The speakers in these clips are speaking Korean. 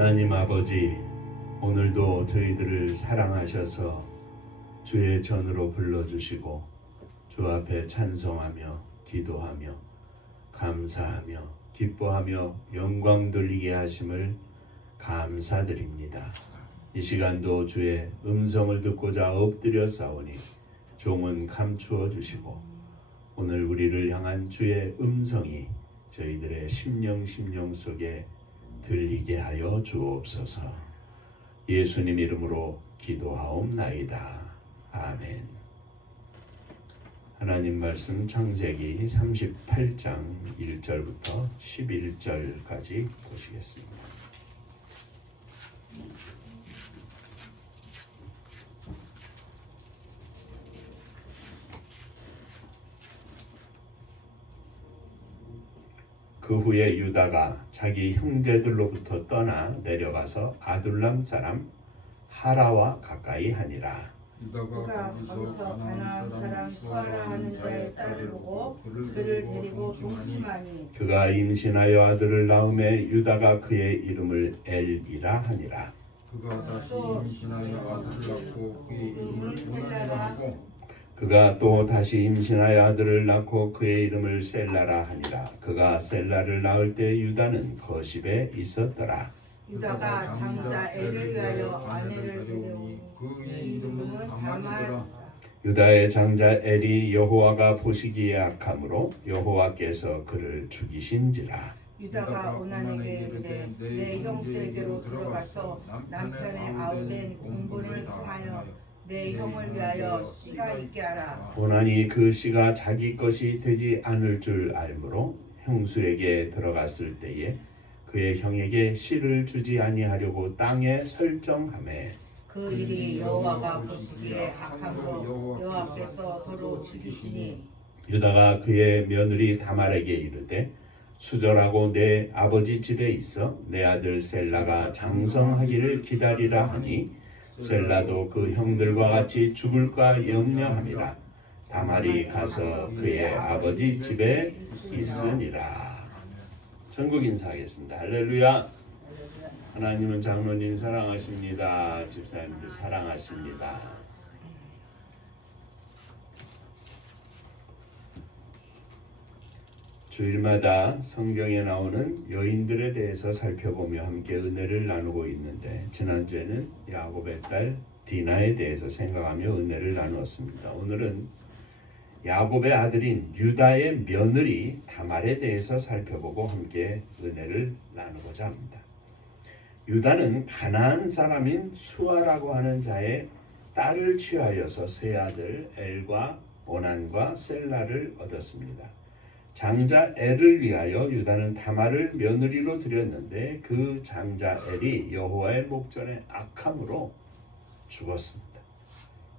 하나님 아버지, 오늘도 저희들을 사랑하셔서 주의 전으로 불러주시고 주 앞에 찬송하며 기도하며 감사하며 기뻐하며 영광 돌리게 하심을 감사드립니다. 이 시간도 주의 음성을 듣고자 엎드려 싸우니 종은 감추어 주시고 오늘 우리를 향한 주의 음성이 저희들의 심령 속에 들리게 하여 주옵소서. 예수님 이름으로 기도하옵나이다. 아멘. 하나님 말씀 창세기 38장 1절부터 11절까지 보시겠습니다. 그 후에 유다가 자기 형제들로부터 떠나 내려가서 아둘람 사람 하라와 가까이 하니라. 그가 거기서 가나안 사람 수아라 하는 자의 딸을 보고 그를 데리고 동침하니 그가 임신하여 아들을 낳음에 유다가 그의 이름을 엘이라 하니라. 그가 다시 임신하여 아들을 낳고 그의 이름을 요나라 하고 그가 또 다시 임신하여 아들을 낳고 그의 이름을 셀라라 하니라. 그가 셀라를 낳을 때 유다는 거십에 있었더라. 유다가 장자 엘을 위하여 아내를 데려오니 그의 이름은 다말이라. 유다의 장자 엘이 여호와가 보시기에 악함으로 여호와께서 그를 죽이신지라. 유다가 오난에게 이르되 내 형수에게로 들어가서 남편의 아우된 공분을 하여 내 형을 위하여 씨가 있게 하라. 오난이 그 씨가 자기 것이 되지 않을 줄 알므로 형수에게 들어갔을 때에 그의 형에게 씨를 주지 아니하려고 땅에 설정하매 그 일이 여호와가 보시기에 악함으로 여호와께서 도로 죽이시니 유다가 그의 며느리 다말에게 이르되 수절하고 내 아버지 집에 있어 내 아들 셀라가 장성하기를 기다리라 하니 셀라도 그 형들과 같이 죽을까 염려함이라. 다말이 가서 그의 아버지 집에 있으니라. 전국 인사하겠습니다. 할렐루야. 하나님은 장로님 사랑하십니다. 집사님들 사랑하십니다. 주일마다 성경에 나오는 여인들에 대해서 살펴보며 함께 은혜를 나누고 있는데 지난주에는 야곱의 딸 디나에 대해서 생각하며 은혜를 나누었습니다. 오늘은 야곱의 아들인 유다의 며느리 다말에 대해서 살펴보고 함께 은혜를 나누고자 합니다. 유다는 가나안 사람인 수아라고 하는 자의 딸을 취하여서 세 아들 엘과 오난과 셀라를 얻었습니다. 장자 엘을 위하여 유다는 다말을 며느리로 들였는데 그 장자 엘이 여호와의 목전에 악함으로 죽었습니다.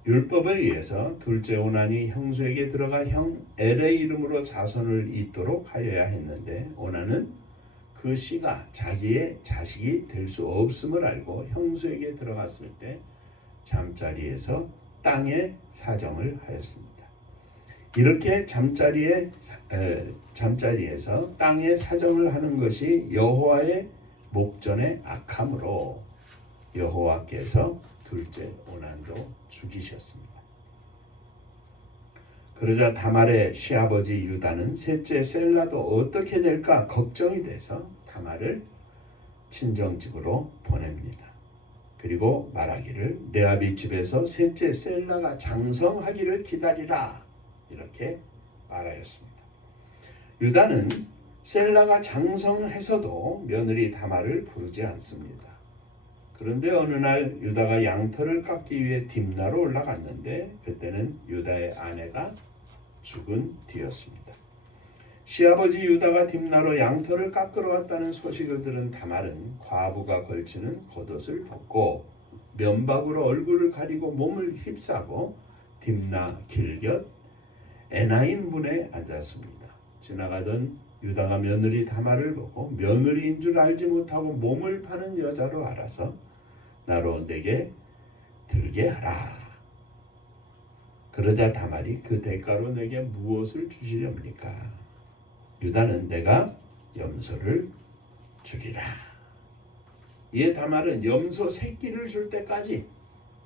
율법에 의해서 둘째 오난이 형수에게 들어가 형 엘의 이름으로 자손을 잇도록 하여야 했는데 오난은 그 씨가 자기의 자식이 될 수 없음을 알고 형수에게 들어갔을 때 잠자리에서 땅에 사정을 하였습니다. 이렇게 잠자리에서 땅에 사정을 하는 것이 여호와의 목전에 악함으로 여호와께서 둘째 오난도 죽이셨습니다. 그러자 다말의 시아버지 유다는 셋째 셀라도 어떻게 될까 걱정이 돼서 다말을 친정집으로 보냅니다. 그리고 말하기를 내 아비 집에서 셋째 셀라가 장성하기를 기다리라 이렇게 말하였습니다. 유다는 셀라가 장성해서도 며느리 다말을 부르지 않습니다. 그런데 어느 날 유다가 양털을 깎기 위해 딥나로 올라갔는데 그때는 유다의 아내가 죽은 뒤였습니다. 시아버지 유다가 딥나로 양털을 깎으러 왔다는 소식을 들은 다말은 과부가 걸치는 겉옷을 벗고 면박으로 얼굴을 가리고 몸을 휩싸고 딥나 길곁 에나임 문에 앉았습니다. 지나가던 유다가 며느리 다말을 보고 며느리인 줄 알지 못하고 몸을 파는 여자로 알아서 나로 내게 들게 하라. 그러자 다말이 그 대가로 내게 무엇을 주시렵니까? 유다는 내가 염소를 주리라. 이에 다말은 염소 새끼를 줄 때까지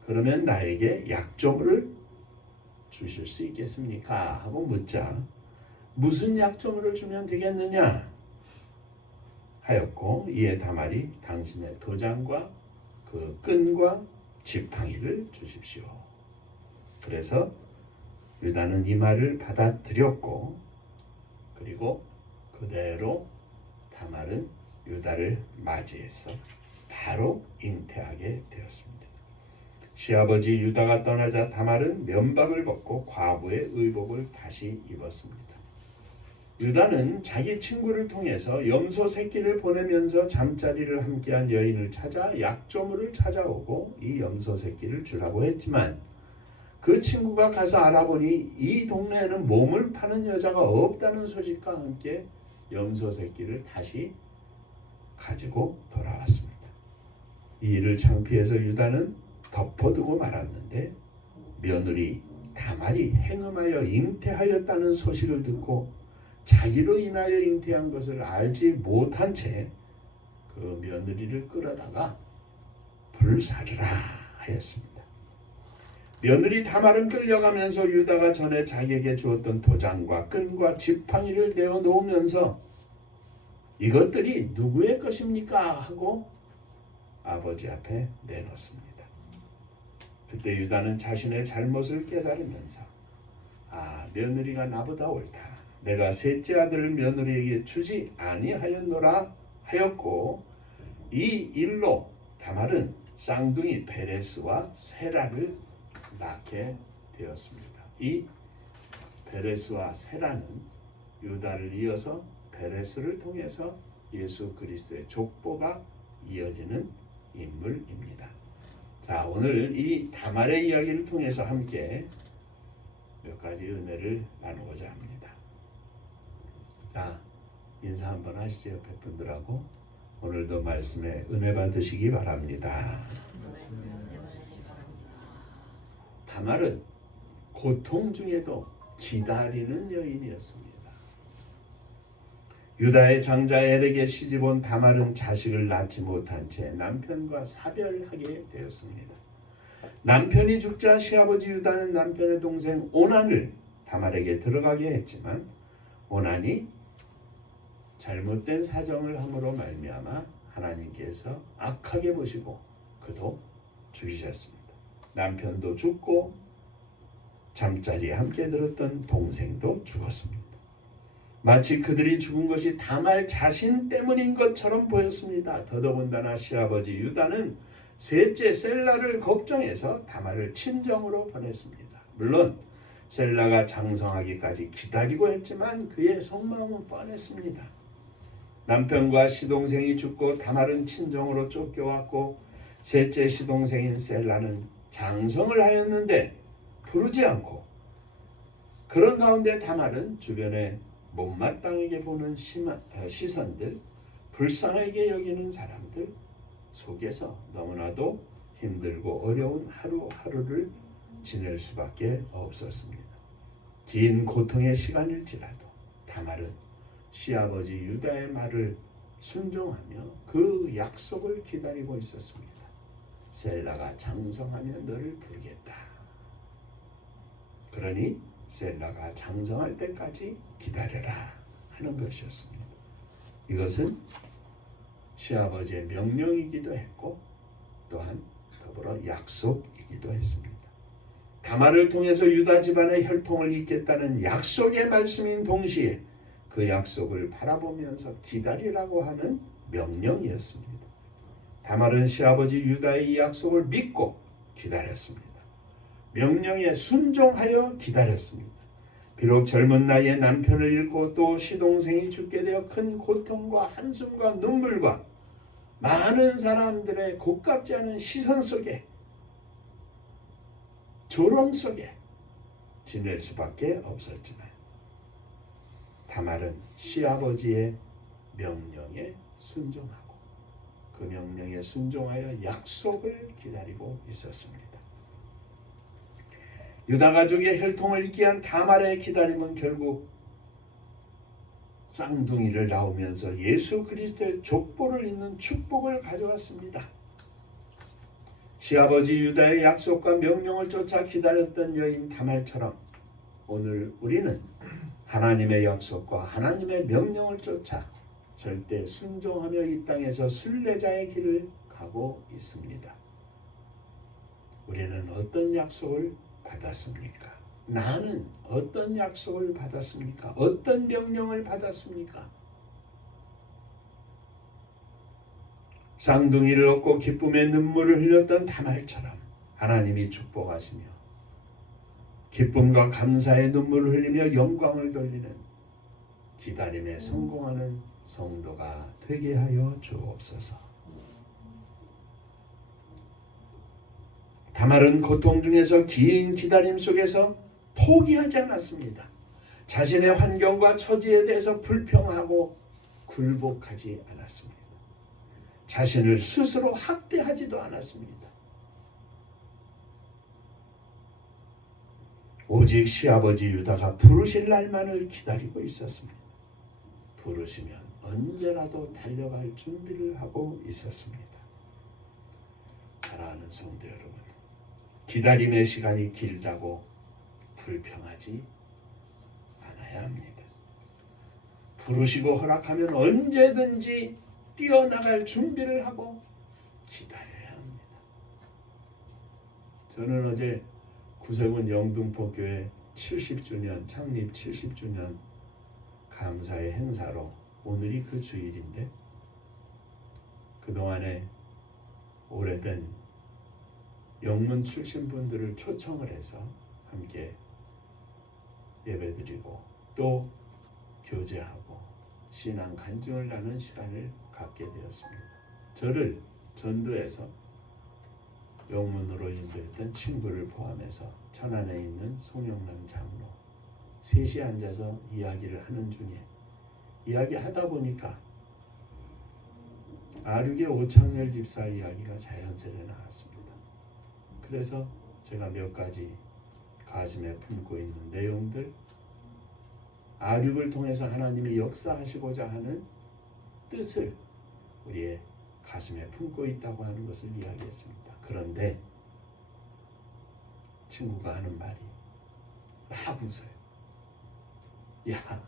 그러면 나에게 약조물을 주실 수 있겠습니까? 하고 묻자 무슨 약조물을 주면 되겠느냐 하였고 이에 다말이 당신의 도장과 그 끈과 지팡이를 주십시오. 그래서 유다는 이 말을 받아들였고 그리고 그대로 다말은 유다를 맞이해서 바로 잉태하게 되었습니다. 시아버지 유다가 떠나자 다말은 면박을 벗고 과부의 의복을 다시 입었습니다. 유다는 자기 친구를 통해서 염소 새끼를 보내면서 잠자리를 함께한 여인을 찾아 약조물을 찾아오고 이 염소 새끼를 주라고 했지만 그 친구가 가서 알아보니 이 동네에는 몸을 파는 여자가 없다는 소식과 함께 염소 새끼를 다시 가지고 돌아왔습니다. 이 일을 창피해서 유다는 덮어두고 말았는데 며느리 다말이 행음하여 잉태하였다는 소식을 듣고 자기로 인하여 잉태한 것을 알지 못한 채 그 며느리를 끌어다가 불사르라 하였습니다. 며느리 다말은 끌려가면서 유다가 전에 자기에게 주었던 도장과 끈과 지팡이를 내어 놓으면서 이것들이 누구의 것입니까? 하고 아버지 앞에 내놓습니다. 그때 유다는 자신의 잘못을 깨달으면서 며느리가 나보다 옳다. 내가 셋째 아들을 며느리에게 주지 아니하였노라 하였고 이 일로 다말은 쌍둥이 베레스와 세라를 낳게 되었습니다. 이 베레스와 세라는 유다를 이어서 베레스를 통해서 예수 그리스도의 족보가 이어지는 인물입니다. 자, 오늘 이 다말의 이야기를 통해서 함께 몇 가지 은혜를 나누고자 합니다. 자, 인사 한번 하시죠. 옆에 분들하고. 오늘도 말씀에 은혜 받으시기 바랍니다. 다말은 고통 중에도 기다리는 여인이었습니다. 유다의 장자 엘에게 시집온 다말은 자식을 낳지 못한 채 남편과 사별하게 되었습니다. 남편이 죽자 시아버지 유다는 남편의 동생 오난을 다말에게 들어가게 했지만 오난이 잘못된 사정을 함으로 말미암아 하나님께서 악하게 보시고 그도 죽이셨습니다. 남편도 죽고 잠자리에 함께 들었던 동생도 죽었습니다. 마치 그들이 죽은 것이 다말 자신 때문인 것처럼 보였습니다. 더더군다나 시아버지 유다는 셋째 셀라를 걱정해서 다말을 친정으로 보냈습니다. 물론 셀라가 장성하기까지 기다리고 했지만 그의 속마음은 뻔했습니다. 남편과 시동생이 죽고 다말은 친정으로 쫓겨왔고 셋째 시동생인 셀라는 장성을 하였는데 부르지 않고 그런 가운데 다말은 주변에 못마땅하게 보는 시선들, 불쌍하게 여기는 사람들 속에서 너무나도 힘들고 어려운 하루하루를 지낼 수밖에 없었습니다. 긴 고통의 시간일지라도 다말은 시아버지 유다의 말을 순종하며 그 약속을 기다리고 있었습니다. 셀라가 장성하면 너를 부르겠다. 그러니 셀라가 장성할 때까지 기다려라 하는 것이었습니다. 이것은 시아버지의 명령이기도 했고 또한 더불어 약속이기도 했습니다. 다말을 통해서 유다 집안의 혈통을 잇겠다는 약속의 말씀인 동시에 그 약속을 바라보면서 기다리라고 하는 명령이었습니다. 다말은 시아버지 유다의 이 약속을 믿고 기다렸습니다. 명령에 순종하여 기다렸습니다. 비록 젊은 나이에 남편을 잃고 또 시동생이 죽게 되어 큰 고통과 한숨과 눈물과 많은 사람들의 고깝지 않은 시선 속에 조롱 속에 지낼 수밖에 없었지만 다말은 시아버지의 명령에 순종하고 그 명령에 순종하여 약속을 기다리고 있었습니다. 유다 가족의 혈통을 잇게 한 다말의 기다림은 결국 쌍둥이를 낳으면서 예수 그리스도의 족보를 잇는 축복을 가져왔습니다. 시아버지 유다의 약속과 명령을 쫓아 기다렸던 여인 다말처럼 오늘 우리는 하나님의 약속과 하나님의 명령을 쫓아 절대 순종하며 이 땅에서 순례자의 길을 가고 있습니다. 우리는 어떤 약속을 받았습니까? 나는 어떤 약속을 받았습니까? 어떤 명령을 받았습니까? 쌍둥이를 얻고 기쁨의 눈물을 흘렸던 다말처럼 하나님이 축복하시며 기쁨과 감사의 눈물을 흘리며 영광을 돌리는 기다림에 성공하는 성도가 되게 하여 주옵소서. 다말은 고통 중에서 긴 기다림 속에서 포기하지 않았습니다. 자신의 환경과 처지에 대해서 불평하고 굴복하지 않았습니다. 자신을 스스로 학대하지도 않았습니다. 오직 시아버지 유다가 부르실 날만을 기다리고 있었습니다. 부르시면 언제라도 달려갈 준비를 하고 있었습니다. 사랑하는 성도 여러분, 기다림의 시간이 길다고 불평하지 않아야 합니다. 부르시고 허락하면 언제든지 뛰어나갈 준비를 하고 기다려야 합니다. 저는 어제 구세군 영등포교회 70주년 창립 70주년 감사의 행사로 오늘이 그 주일인데 그동안에 오래된 영문 출신 분들을 초청을 해서 함께 예배드리고 또 교제하고 신앙 간증을 나눈 시간을 갖게 되었습니다. 저를 전도해서 영문으로 인도했던 친구를 포함해서 천안에 있는 송영남 장로 셋이 앉아서 이야기를 하는 중에 이야기하다 보니까 아륙의 오창렬 집사 이야기가 자연스레 나왔습니다. 그래서 제가 몇 가지 가슴에 품고 있는 내용들, 아륙을 통해서 하나님이 역사하시고자 하는 뜻을 우리의 가슴에 품고 있다고 하는 것을 이야기했습니다. 그런데 친구가 하는 말이 막 웃어요. 야,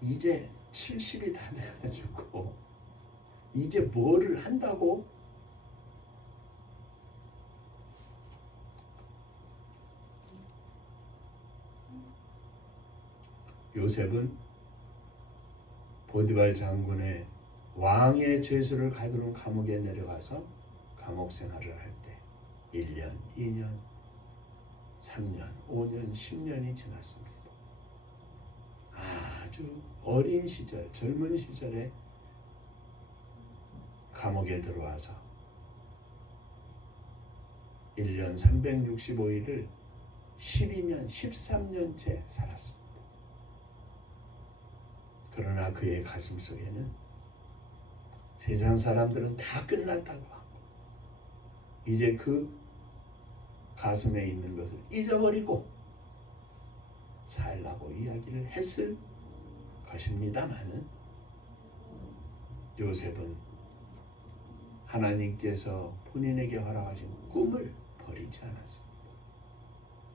이제 70이 다 돼가지고 이제 뭐를 한다고? 요셉은 보디발 장군의 왕의 죄수를 가두는 감옥에 내려가서 감옥 생활을 할 때 1년, 2년, 3년, 5년, 10년이 지났습니다. 아주 어린 시절, 젊은 시절에 감옥에 들어와서 1년 365일을 12년, 13년째 살았습니다. 그러나 그의 가슴 속에는 세상 사람들은 다 끝났다고 하고 이제 그 가슴에 있는 것을 잊어버리고 살라고 이야기를 했을 것입니다마는 요셉은 하나님께서 본인에게 허락하신 꿈을 버리지 않았습니다.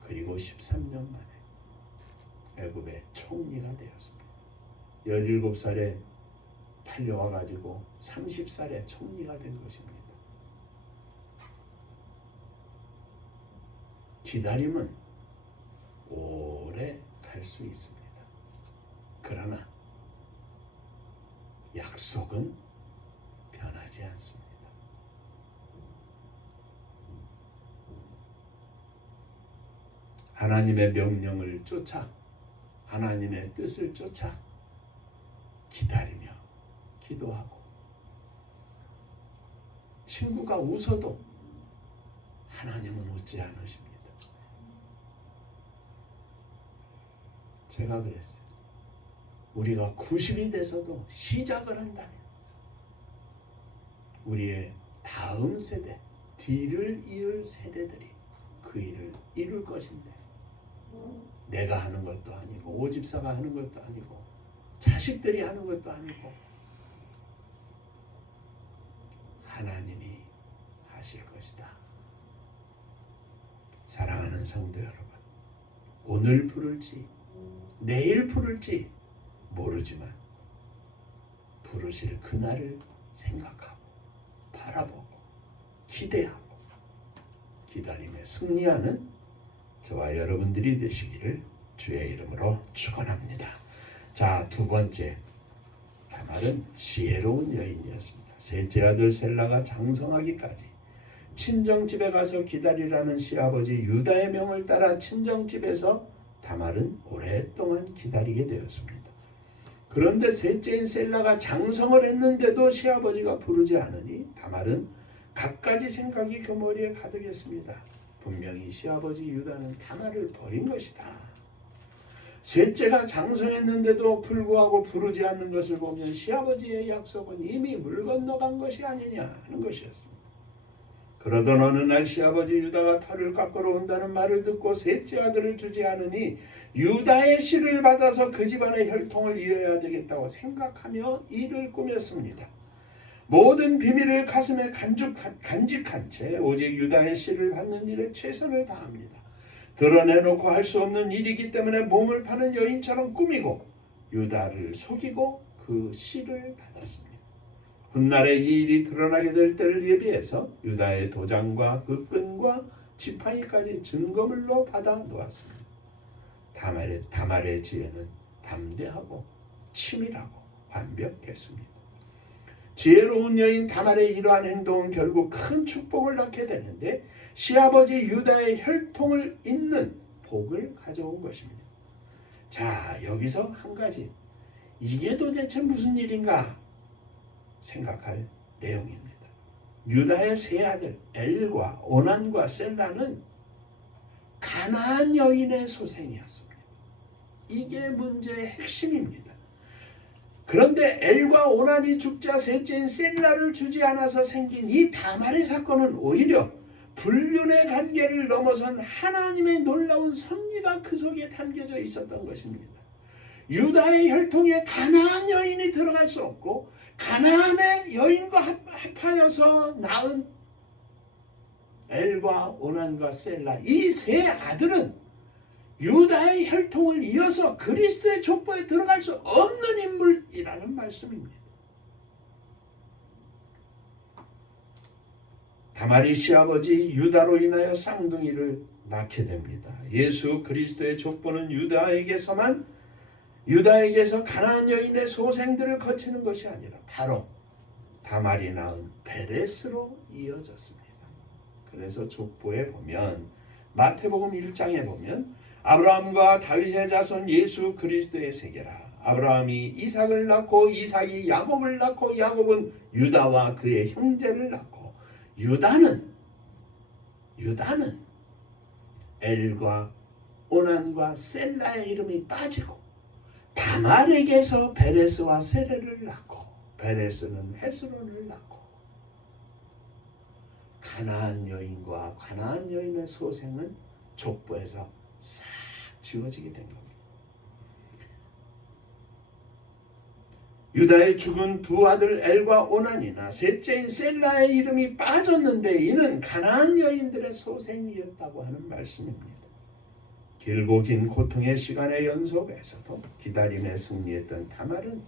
그리고 13년 만에 애굽의 총리가 되었습니다. 17살에 팔려와 가지고 30살에 총리가 된 것입니다. 기다림은 오래 갈 수 있습니다. 그러나 약속은 변하지 않습니다. 하나님의 명령을 쫓아 하나님의 뜻을 쫓아 기다리며 기도하고 친구가 웃어도 하나님은 웃지 않으십니다. 제가 그랬어요. 우리가 90이 돼서도 시작을 한다면 우리의 다음 세대, 뒤를 이을 세대들이 그 일을 이룰 것인데 내가 하는 것도 아니고 오집사가 하는 것도 아니고 자식들이 하는 것도 아니고 하나님이 하실 것이다. 사랑하는 성도 여러분, 오늘 부를지 내일 부를지 모르지만 부르실 그날을 생각하고 바라보고 기대하고 기다림에 승리하는 저와 여러분들이 되시기를 주의 이름으로 축원합니다. 자, 두 번째, 다말은 지혜로운 여인이었습니다. 셋째 아들 셀라가 장성하기까지 친정집에 가서 기다리라는 시아버지 유다의 명을 따라 친정집에서 다말은 오랫동안 기다리게 되었습니다. 그런데 셋째인 셀라가 장성을 했는데도 시아버지가 부르지 않으니 다말은 갖가지 생각이 그 머리에 가득했습니다. 분명히 시아버지 유다는 다말을 버린 것이다. 셋째가 장성했는데도 불구하고 부르지 않는 것을 보면 시아버지의 약속은 이미 물 건너간 것이 아니냐 하는 것이었습니다. 그러던 어느 날 시아버지 유다가 터를 깎으러 온다는 말을 듣고 셋째 아들을 주지 않으니 유다의 씨를 받아서 그 집안의 혈통을 이어야 되겠다고 생각하며 일을 꾸몄습니다. 모든 비밀을 가슴에 간직한 채 오직 유다의 씨를 받는 일에 최선을 다합니다. 드러내놓고 할 수 없는 일이기 때문에 몸을 파는 여인처럼 꾸미고 유다를 속이고 그 씨를 받았습니다. 훗날에 이 일이 드러나게 될 때를 예비해서 유다의 도장과 그 끈과 지팡이까지 증거물로 받아 놓았습니다. 다말의 지혜는 담대하고 치밀하고 완벽했습니다. 지혜로운 여인 다말의 이러한 행동은 결국 큰 축복을 낳게 되는데 시아버지 유다의 혈통을 잇는 복을 가져온 것입니다. 자, 여기서 한 가지, 이게 도대체 무슨 일인가 생각할 내용입니다. 유다의 세 아들 엘과 오난과 셀라는 가나안 여인의 소생이었습니다. 이게 문제의 핵심입니다. 그런데 엘과 오난이 죽자 셋째인 셀라를 주지 않아서 생긴 이 다말의 사건은 오히려 불륜의 관계를 넘어선 하나님의 놀라운 섭리가 그 속에 담겨져 있었던 것입니다. 유다의 혈통에 가나안 여인이 들어갈 수 없고 가나안의 여인과 합하여서 낳은 엘과 오난과 셀라, 이 세 아들은 유다의 혈통을 이어서 그리스도의 족보에 들어갈 수 없는 인물이라는 말씀입니다. 다말이 시아버지 유다로 인하여 쌍둥이를 낳게 됩니다. 예수 그리스도의 족보는 유다에게서 가나안 여인의 소생들을 거치는 것이 아니라 바로 다말이 낳은 베레스로 이어졌습니다. 그래서 족보에 보면 마태복음 1장에 보면 아브라함과 다윗의 자손 예수 그리스도의 세계라. 아브라함이 이삭을 낳고 이삭이 야곱을 낳고 야곱은 유다와 그의 형제를 낳고 유다는 엘과 오난과 셀라의 이름이 빠지고 다말에게서 베레스와 세레를 낳고 베레스는 헤스론을 낳고 가나안 여인과 가나안 여인의 소생은 족보에서 싹 지워지게 된 겁니다. 유다의 죽은 두 아들 엘과 오난이나 셋째인 셀라의 이름이 빠졌는데 이는 가나안 여인들의 소생이었다고 하는 말씀입니다. 길고 긴 고통의 시간의 연속에서도 기다림에 승리했던 다말은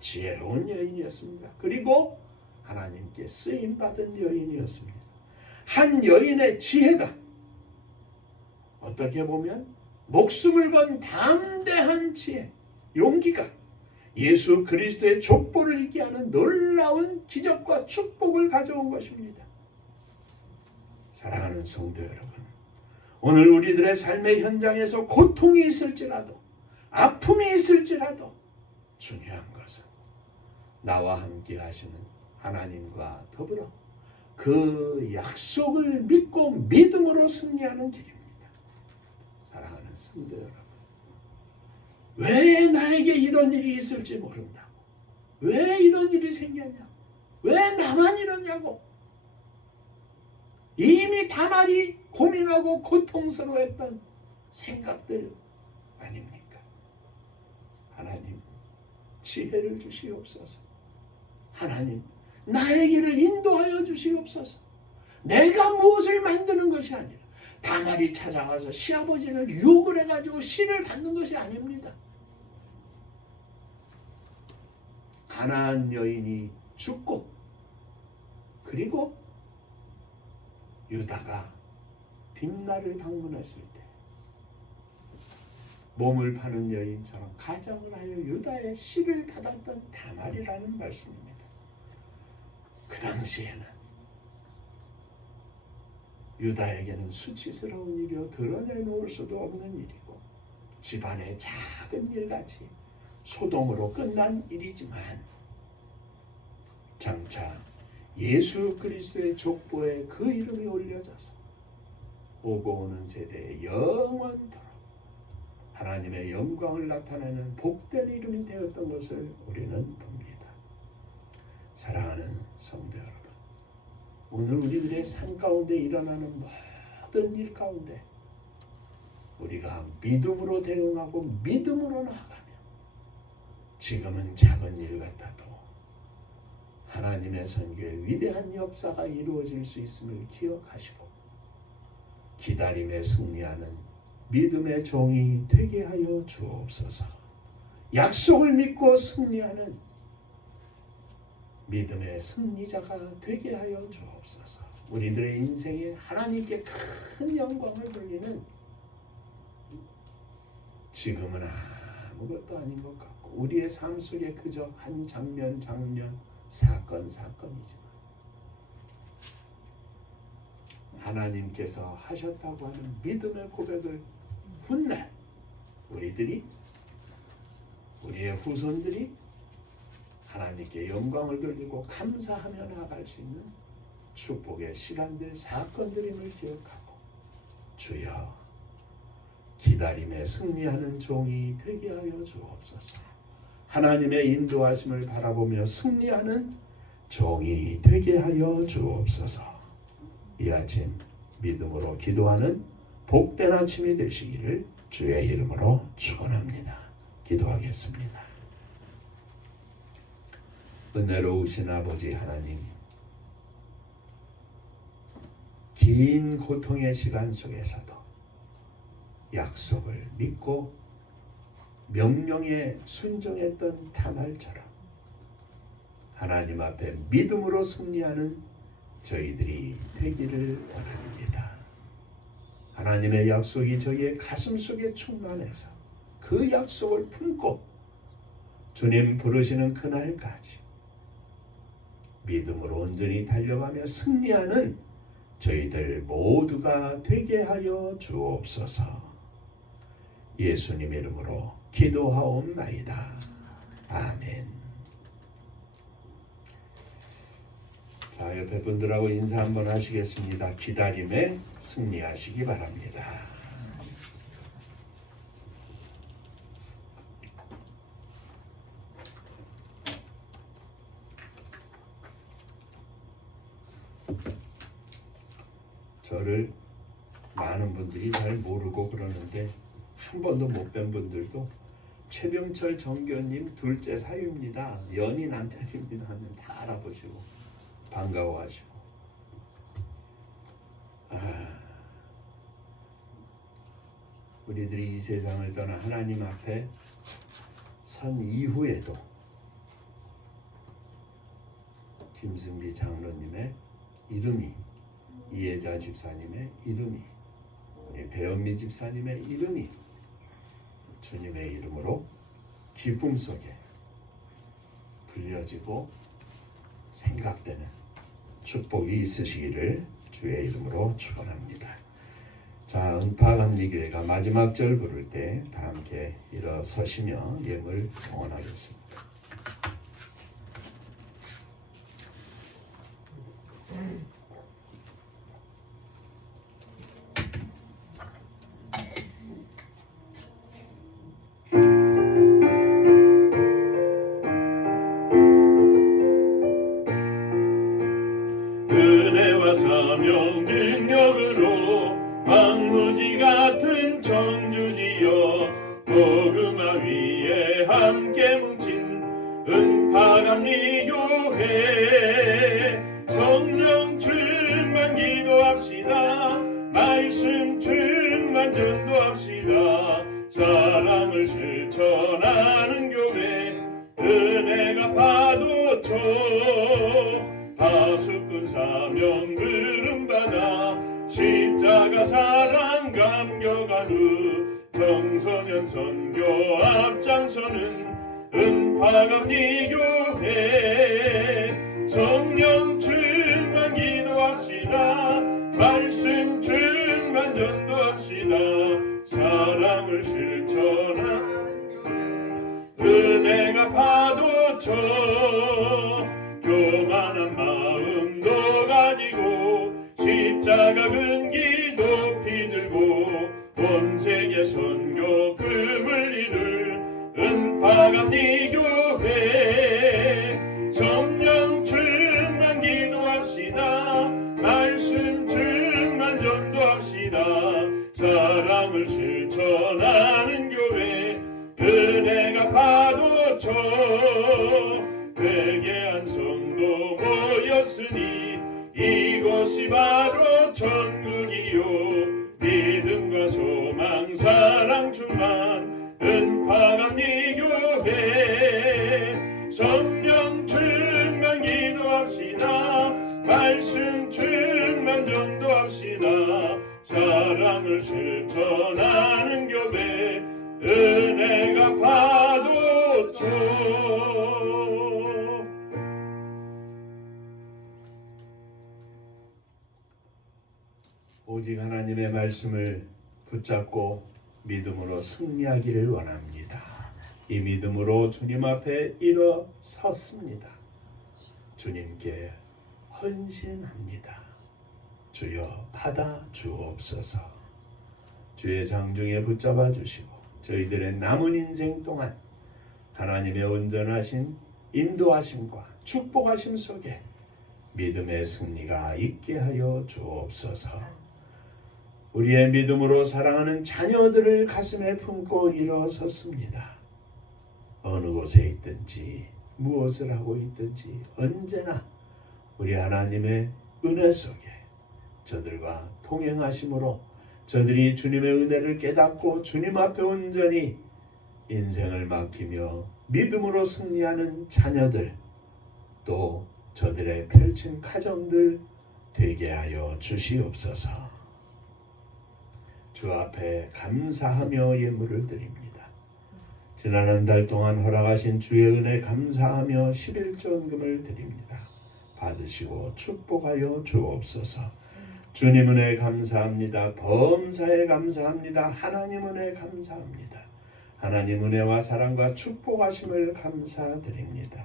지혜로운 여인이었습니다. 그리고 하나님께 쓰임받은 여인이었습니다. 한 여인의 지혜가 어떻게 보면 목숨을 건 담대한 지혜, 용기가 예수 그리스도의 족보를 읽게 하는 놀라운 기적과 축복을 가져온 것입니다. 사랑하는 성도 여러분, 오늘 우리들의 삶의 현장에서 고통이 있을지라도 아픔이 있을지라도 중요한 것은 나와 함께 하시는 하나님과 더불어 그 약속을 믿고 믿음으로 승리하는 길입니다. 사랑하는 성도 여러분, 왜 나에게 이런 일이 있을지 모른다고, 왜 이런 일이 생겼냐고, 왜 나만 이러냐고 이미 다말이 고민하고 고통스러워했던 생각들 아닙니까? 하나님 지혜를 주시옵소서. 하나님, 나의 길을 인도하여 주시옵소서. 내가 무엇을 만드는 것이 아니라 다말이 찾아가서 시아버지를 욕을 해가지고 씨를 받는 것이 아닙니다. 가나안 여인이 죽고 그리고 유다가 딥나를 방문했을 때 몸을 파는 여인처럼 가정을 하여 유다의 씨를 받았던 다말이라는 말씀입니다. 그 당시에는 유다에게는 수치스러운 일이요 드러내놓을 수도 없는 일이고 집안의 작은 일같이 소동으로 끝난 일이지만 장차 예수 그리스도의 족보에 그 이름이 올려져서 오고 오는 세대에 영원토록 하나님의 영광을 나타내는 복된 이름이 되었던 것을 우리는 봅니다. 사랑하는 성도 여러분, 오늘 우리들의 삶 가운데 일어나는 모든 일 가운데 우리가 믿음으로 대응하고 믿음으로 나아가면 지금은 작은 일 같아도 하나님의 선교의 위대한 역사가 이루어질 수 있음을 기억하시고 기다림에 승리하는 믿음의 종이 되게 하여 주옵소서. 약속을 믿고 승리하는 믿음의 승리자가 되게 하여 주옵소서. 우리들의 인생에 하나님께 큰 영광을 돌리는 지금은 아무것도 아닌 것 같고 우리의 삶 속에 그저 한 장면 사건이지만 하나님께서 하셨다고 하는 믿음의 고백을 훗날 우리의 후손들이 하나님께 영광을 돌리고 감사하며 나아갈 수 있는 축복의 시간들, 사건들임을 기억하고 주여 기다림에 승리하는 종이 되게 하여 주옵소서. 하나님의 인도하심을 바라보며 승리하는 종이 되게 하여 주옵소서. 이 아침 믿음으로 기도하는 복된 아침이 되시기를 주의 이름으로 축원합니다. 기도하겠습니다. 은혜로우신 아버지 하나님, 긴 고통의 시간 속에서도 약속을 믿고 명령에 순종했던 다말처럼 하나님 앞에 믿음으로 승리하는 저희들이 되기를 원합니다. 하나님의 약속이 저희의 가슴 속에 충만해서 그 약속을 품고 주님 부르시는 그날까지 믿음으로 온전히 달려가며 승리하는 저희들 모두가 되게 하여 주옵소서. 예수님 이름으로 기도하옵나이다. 아멘. 자, 옆에 분들하고 인사 한번 하시겠습니다. 기다림에 승리하시기 바랍니다. 저를 많은 분들이 잘 모르고 그러는데 한 번도 못 뵌 분들도 최병철 정교님 둘째 사유입니다. 연희 남편입니다 하면 다 알아보시고 반가워하시고 우리들이 이 세상을 떠나 하나님 앞에 선 이후에도 김승비 장로님의 이름이 이혜자 집사님의 이름이 우리 배은미 집사님의 이름이 주님의 이름으로 기쁨 속에 불려지고 생각되는 축복이 있으시기를 주의 이름으로 축원합니다. 자, 은파감리교회가 마지막 절 부를 때 다 함께 일어서시며 예물 봉헌하겠습니다. 은혜와 사명 능력으로 황무지 같은 청주지여 복음화 위에 함께 뭉친 기도해. 성령 충만 기도합시다. 말씀 충만 전도합시다. 사랑을 실천하는 교회 은혜가 파도쳐 파수꾼 사명 부름받아 십자가 사랑 감격한 후 청소년 선교 앞장서는 은파감리 교회. 성령 충만 기도합시다. 말씀 충만 전도합시다. 사랑을 실천하는 은혜가 파도쳐 교만한 마음도 가지고 십자가 근기 높이 들고 온 세계 선교 금을 이룰 은파감리 교회. 성령 충만 기도합시다. 말씀 충만 전도합시다. 사랑을 실천하는 교회 은혜가 파도쳐 회개한 성도 모였으니 이곳이 바로 천국이요. 믿음과 소망 사랑 충만 은파감리 교회. 성령 충만 기도합시다. 말씀 충만 전도합시다. 사랑을 실천하는 교회 은혜가 파도쳐. 오직 하나님의 말씀을 붙잡고 믿음으로 승리하기를 원합니다. 이 믿음으로 주님 앞에 일어섰습니다. 주님께 헌신합니다. 주여 받아 주옵소서. 주의 장중에 붙잡아 주시고 저희들의 남은 인생 동안 하나님의 온전하신 인도하심과 축복하심 속에 믿음의 승리가 있게 하여 주옵소서. 우리의 믿음으로 사랑하는 자녀들을 가슴에 품고 일어섰습니다. 어느 곳에 있든지 무엇을 하고 있든지 언제나 우리 하나님의 은혜 속에 저들과 동행하심으로 저들이 주님의 은혜를 깨닫고 주님 앞에 온전히 인생을 맡기며 믿음으로 승리하는 자녀들, 또 저들의 펼친 가정들 되게 하여 주시옵소서. 주 앞에 감사하며 예물을 드립니다. 지난 한 달 동안 허락하신 주의 은혜 감사하며 11조원금을 드립니다. 받으시고 축복하여 주옵소서. 주님 은혜 감사합니다. 범사에 감사합니다. 하나님 은혜 감사합니다. 하나님 은혜와 사랑과 축복하심을 감사드립니다.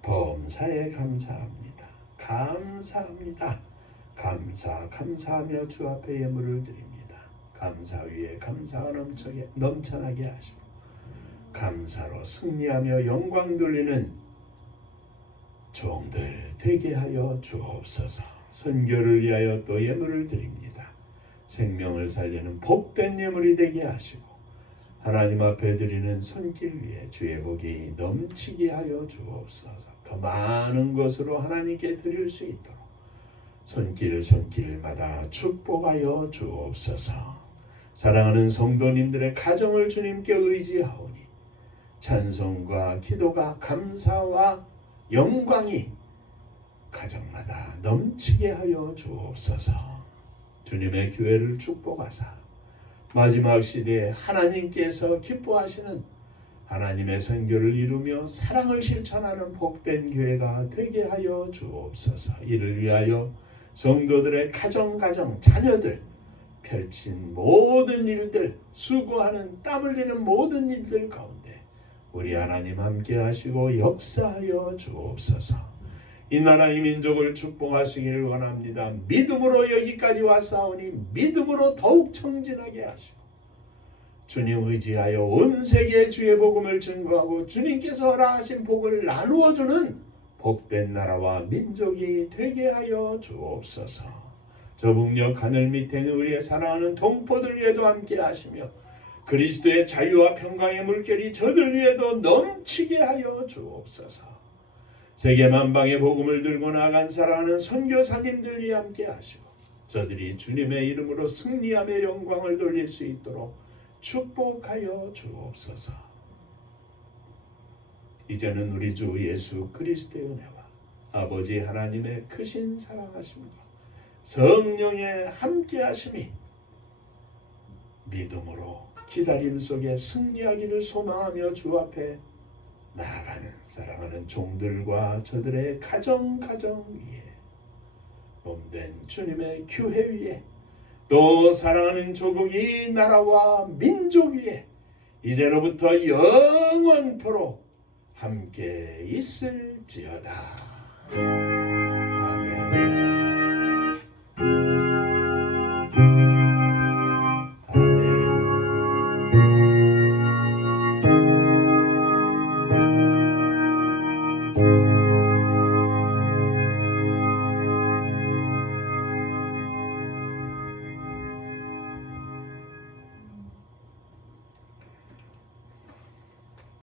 범사에 감사합니다. 감사합니다. 감사하며 주 앞에 예물을 드립니다. 감사 위에 감사가 넘쳐나게 하시고 감사로 승리하며 영광 돌리는 종들 되게 하여 주옵소서. 선교를 위하여 또 예물을 드립니다. 생명을 살리는 복된 예물이 되게 하시고 하나님 앞에 드리는 손길 위에 주의 복이 넘치게 하여 주옵소서. 더 많은 것으로 하나님께 드릴 수 있도록 손길마다 축복하여 주옵소서. 사랑하는 성도님들의 가정을 주님께 의지하오니 찬송과 기도가 감사와 영광이 가정마다 넘치게 하여 주옵소서. 주님의 교회를 축복하사 마지막 시대에 하나님께서 기뻐하시는 하나님의 선교를 이루며 사랑을 실천하는 복된 교회가 되게 하여 주옵소서. 이를 위하여 성도들의 가정, 자녀들 펼친 모든 일들, 수고하는 땀 흘리는 모든 일들 가운데 우리 하나님 함께 하시고 역사하여 주옵소서. 이 나라 이 민족을 축복하시기를 원합니다. 믿음으로 여기까지 왔사오니 믿음으로 더욱 청진하게 하시고 주님 의지하여 온 세계에 주의 복음을 증거하고 주님께서 허락하신 복을 나누어주는 복된 나라와 민족이 되게 하여 주옵소서. 저 북녘 하늘 밑에 있는 우리의 사랑하는 동포들 위에도 함께 하시며 그리스도의 자유와 평강의 물결이 저들 위에도 넘치게 하여 주옵소서. 세계 만방의 복음을 들고 나아간 사랑하는 선교사님들이 함께 하시고 저들이 주님의 이름으로 승리하며 영광을 돌릴 수 있도록 축복하여 주옵소서. 이제는 우리 주 예수 그리스도의 은혜와 아버지 하나님의 크신 사랑하심과 성령의 함께하심이 믿음으로 기다림 속에 승리하기를 소망하며 주 앞에 나아가는 사랑하는 종들과 저들의 가정 위에 몸된 주님의 교회 위에 또 사랑하는 조국 이 나라와 민족 위에 이제로부터 영원토록 함께 있을지어다.